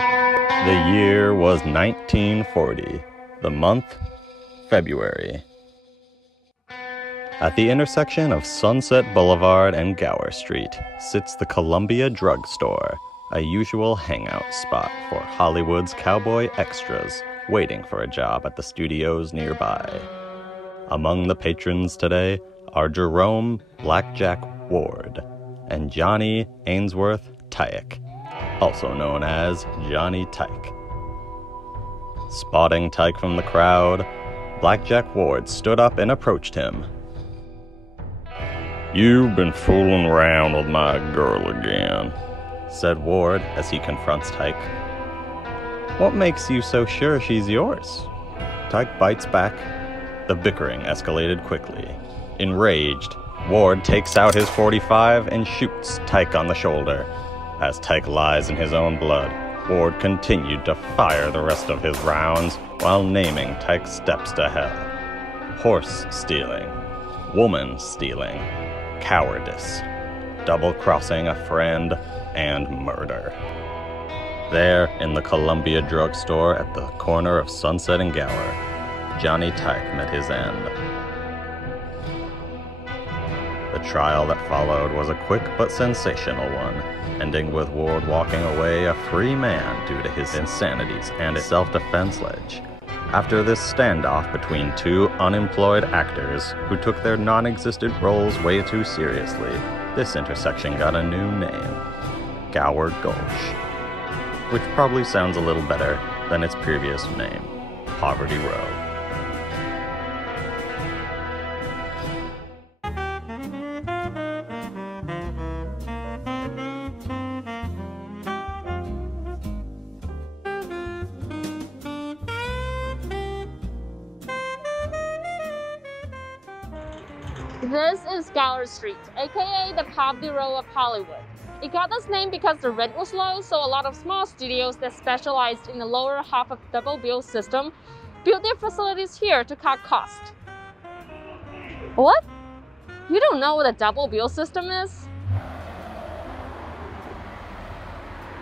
The year was 1940. The month, February. At the intersection of Sunset Boulevard and Gower Street sits the Columbia Drug Store, a usual hangout spot for Hollywood's cowboy extras waiting for a job at the studios nearby. Among the patrons today are Jerome Blackjack Ward and Johnny Ainsworth Tyke, also known as Johnny Tyke. Spotting Tyke from the crowd, Blackjack Ward stood up and approached him. "You've been fooling around with my girl again," said Ward as he confronts Tyke. "What makes you so sure she's yours?" Tyke bites back. The bickering escalated quickly. Enraged, Ward takes out his .45 and shoots Tyke on the shoulder. As Tyke lies in his own blood, Ward continued to fire the rest of his rounds while naming Tyke's steps to hell: horse stealing, woman stealing, cowardice, double-crossing a friend, and murder. There, in the Columbia Drug Store at the corner of Sunset and Gower, Johnny Tyke met his end. The trial that followed was a quick but sensational one, ending with Ward walking away a free man due to his insanities and a self-defense ledge. After this standoff between two unemployed actors who took their non-existent roles way too seriously, this intersection got a new name: Gower Gulch, which probably sounds a little better than its previous name, Poverty Row. This is Gower Street, aka the Poverty Row of Hollywood. It got this name because the rent was low, so a lot of small studios that specialized in the lower half of the double bill system built their facilities here to cut costs. What? You don't know what a double bill system is?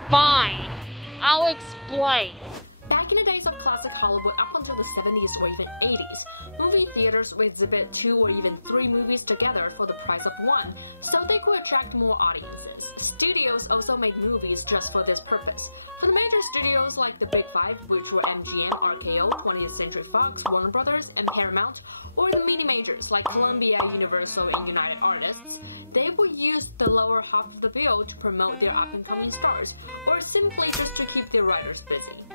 Fine, I'll explain. Back in the days of classic Hollywood up until the 70s or even 80s, movie theaters would exhibit 2 or even 3 movies together for the price of one, so they could attract more audiences. Studios also made movies just for this purpose. For the major studios like the Big Five, which were MGM, RKO, 20th Century Fox, Warner Brothers, and Paramount, or the mini majors like Columbia, Universal, and United Artists, they would use the lower half of the bill to promote their up-and-coming stars, or simply just to keep their writers busy.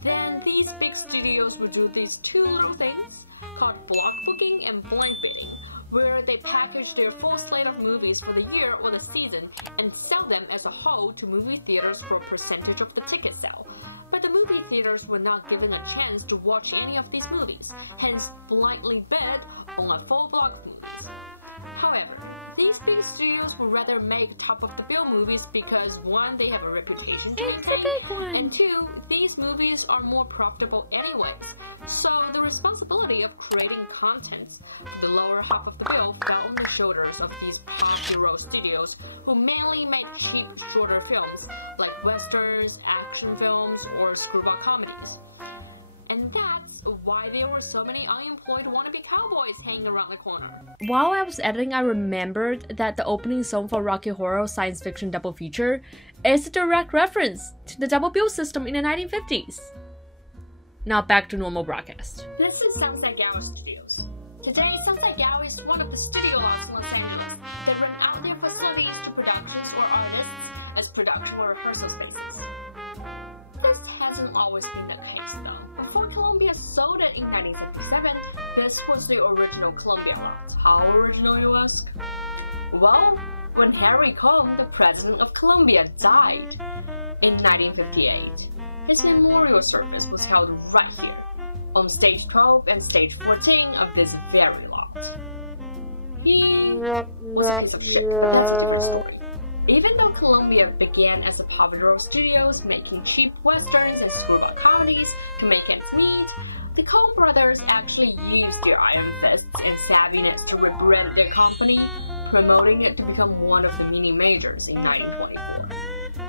Then these big studios would do these 2 little things called block booking and blank bidding, where they package their full slate of movies for the year or the season and sell them as a whole to movie theaters for a percentage of the ticket sale. But the movie theaters were not given a chance to watch any of these movies, hence blindly bid on a full block of movies. However, these big studios would rather make top-of-the-bill movies because 1, they have a reputation to maintain, and 2, these movies are more profitable anyways. So the responsibility of creating content for the lower half of the bill fell on the shoulders of these Poverty Row studios who mainly made cheap, shorter films like westerns, action films, or screwball comedies. And that's why there were so many unemployed wannabe cowboys hanging around the corner. While I was editing, I remembered that the opening song for Rocky Horror science fiction double feature is a direct reference to the double bill system in the 1950s. Now back to normal broadcast. This is Sunset Gower Studios. Today, Sunset Gower is one of the studio lots in Los Angeles that rent out their facilities to productions or artists as production or rehearsal spaces. This hasn't always been the case though. Before Columbia sold it in 1977, this was the original Columbia lot. How original, you ask? Well, when Harry Cohn, the president of Columbia, died in 1958, his memorial service was held right here, on stage 12 and stage 14 of this very lot. He was a piece of shit, but that's a different story. Even though Columbia began as a Poverty Row Studios making cheap westerns and screwball comedies to make ends meet, the Coen brothers actually used their iron fists and savviness to rebrand their company, promoting it to become one of the mini majors in 1924.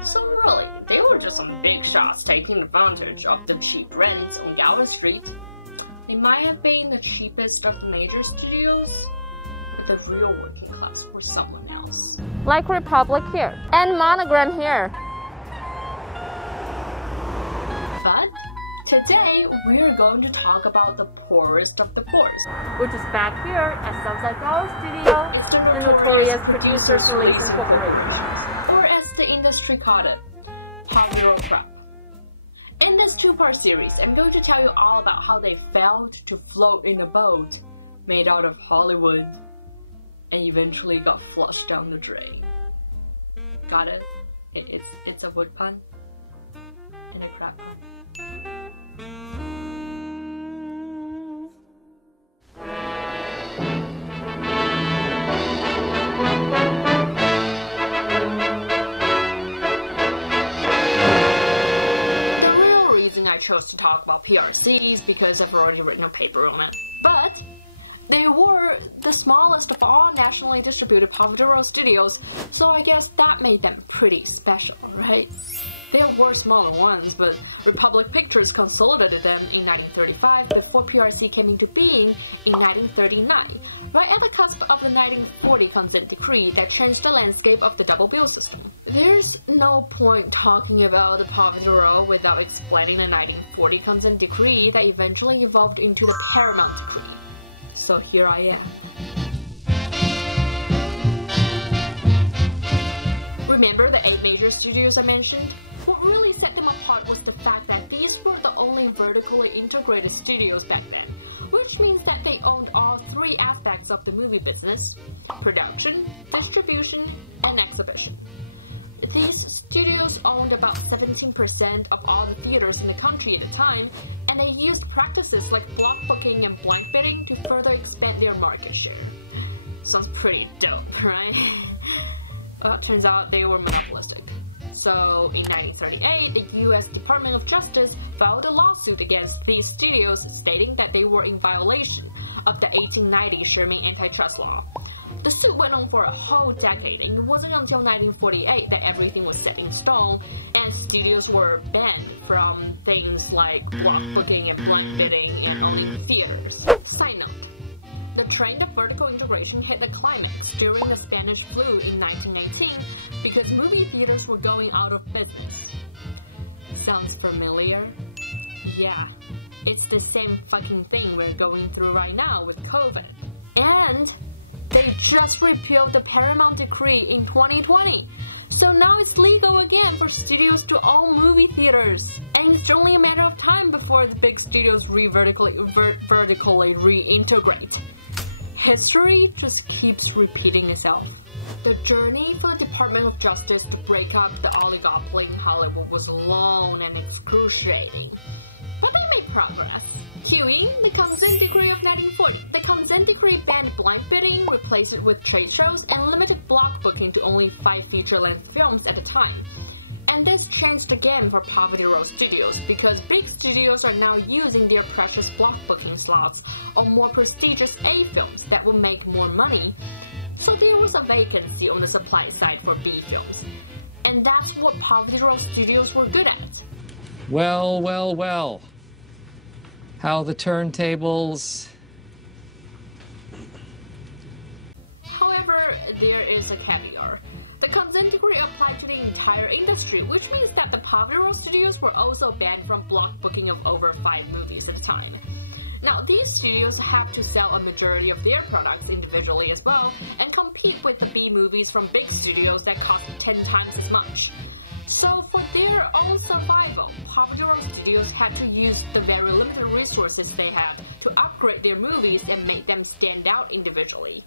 So really, they were just some big shots taking advantage of the cheap rents on Gower Street. They might have been the cheapest of the major studios, but the real working class were someone else. Like Republic here, and Monogram here. But today, we're going to talk about the poorest of the poorest, which is back here at Sunset Gower Studio. It's the notorious Producers Releasing Corporations, or as the industry called it, Poverty Crap. In this two-part series, I'm going to tell you all about how they failed to float in a boat made out of Hollywood and eventually got flushed down the drain. Got it? It's a wood pun and a crap pun. Reason I chose to talk about PRCs because I've already written a paper on it. But they were the smallest of all nationally distributed Poverty Row studios, so I guess that made them pretty special, right? There were smaller ones, but Republic Pictures consolidated them in 1935 before PRC came into being in 1939, right at the cusp of the 1940 consent decree that changed the landscape of the double bill system. There's no point talking about the Poverty Row without explaining the 1940 consent decree that eventually evolved into the Paramount Decree. So here I am. Remember the 8 major studios I mentioned? What really set them apart was the fact that these were the only vertically integrated studios back then, which means that they owned all 3 aspects of the movie business: production, distribution, and exhibition. These studios owned about 17% of all the theaters in the country at the time, and they used practices like block booking and blind bidding to further expand their market share. Sounds pretty dope, right? Well, it turns out they were monopolistic. So, in 1938, the US Department of Justice filed a lawsuit against these studios stating that they were in violation of the 1890 Sherman antitrust law. The suit went on for a whole decade, and it wasn't until 1948 that everything was set in stone and studios were banned from things like block booking and blind bidding and owning theaters. Side note: the trend of vertical integration hit the climax during the Spanish flu in 1918 because movie theaters were going out of business. Sounds familiar? Yeah, it's the same fucking thing we're going through right now with COVID. And they just repealed the Paramount Decree in 2020. So now it's legal again for studios to own movie theaters. And it's only a matter of time before the big studios vertically reintegrate. History just keeps repeating itself. The journey for the Department of Justice to break up the oligopoly in Hollywood was long and excruciating. But they made progress. Cueing the Consent Decree of 1940. The Consent Decree banned blind bidding, replaced it with trade shows, and limited block booking to only 5 feature-length films at a time. And this changed again for Poverty Row Studios because big studios are now using their precious block booking slots on more prestigious A films that will make more money. So there was a vacancy on the supply side for B films. And that's what Poverty Row Studios were good at. Well, well, well. How the turntables... However, there is a caveat. The consent decree applied to the entire industry, which means that the Poverty Row Studios were also banned from block booking of over 5 movies at a time. Now, these studios have to sell a majority of their products individually as well, and compete with the B movies from big studios that cost 10 times as much. So for their own survival, Poverty Row Studios had to use the very limited resources they had to upgrade their movies and make them stand out individually.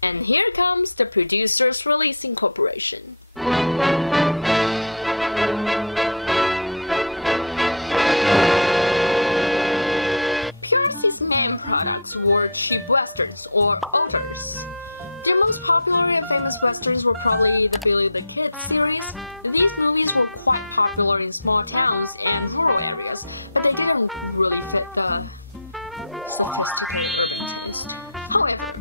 And here comes the Producers Releasing Corporation. PRC's main products were cheap westerns, or auteurs. Their most popular and famous westerns were probably the Billy the Kid series. These movies were quite popular in small towns and rural areas, but they didn't really fit the sophisticated urban taste. However,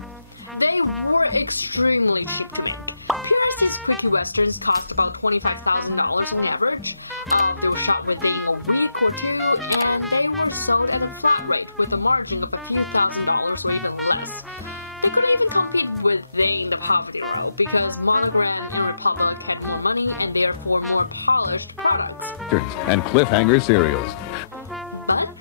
They were extremely cheap to make. PRC's quickie westerns cost about $25,000 on average. They were shot within a week or two, and they were sold at a flat rate with a margin of a few $1,000s or even less. They couldn't even compete within the poverty row because Monogram and Republic had more money and therefore more polished products. And cliffhanger serials. But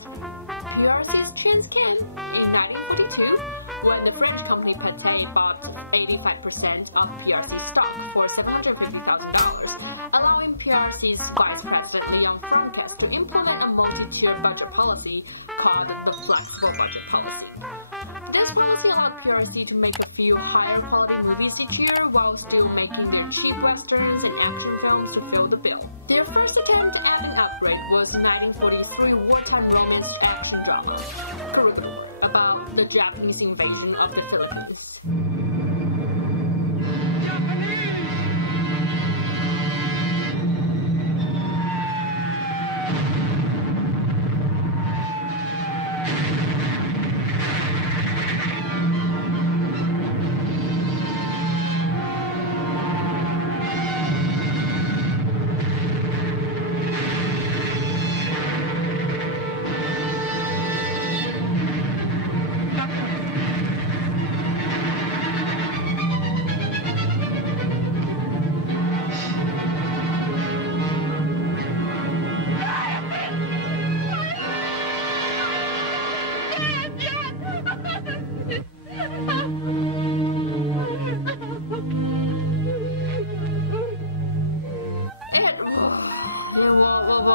PRC's chance came in 1942 when the French company Pathé bought 85% of PRC stock for $750,000, allowing PRC's vice president Leon Fromkes to implement a multi-tier budget policy called the Flexible Budget Policy. This policy allowed PRC to make a few higher quality movies each year while still making their cheap westerns and action films to fill the bill. Their first attempt at an upgrade was the 1943 wartime romance action drama, Corregidor, about the Japanese invasion of the Philippines.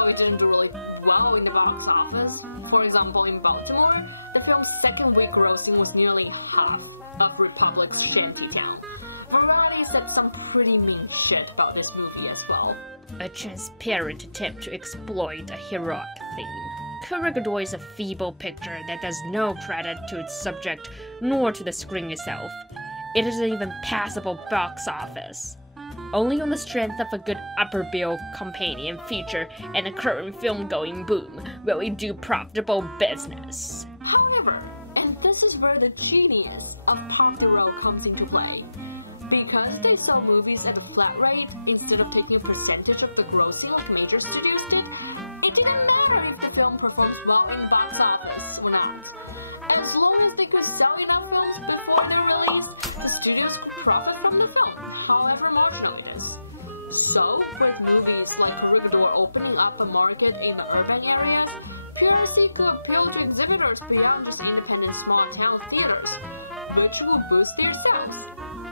It didn't do really well in the box office. For example, in Baltimore, the film's second week grossing was nearly half of Republic's Shantytown. Variety said some pretty mean shit about this movie as well. A transparent attempt to exploit a heroic theme. Corregidor is a feeble picture that does no credit to its subject nor to the screen itself. It isn't even passable box office. Only on the strength of a good upper bill companion feature and a current film-going boom will it do profitable business. However, and this is where the genius of Poverty Row comes into play. Because they sold movies at a flat rate instead of taking a percentage of the grossing like major studios did, it didn't matter if the film performs well in the box office or not. As long as they could sell enough films before their release, the studios could profit from the film, however marginal it is. So, with movies like Corregidor opening up a market in the urban areas, PRC could appeal to exhibitors beyond just independent small-town theaters, which would boost their sales.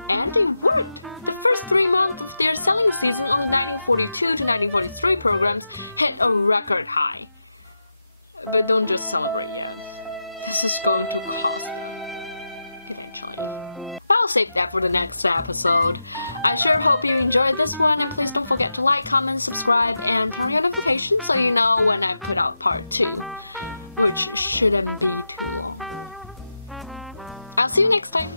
And it worked! The first 3 months of their selling season on the 1942 to 1943 programs hit a record high. But don't just celebrate yet. This is going to cost them, eventually. I'll save that for the next episode. I sure hope you enjoyed this one, and please don't forget to like, comment, subscribe, and turn on your notifications so you know when I put out part 2, which shouldn't be too long. I'll see you next time!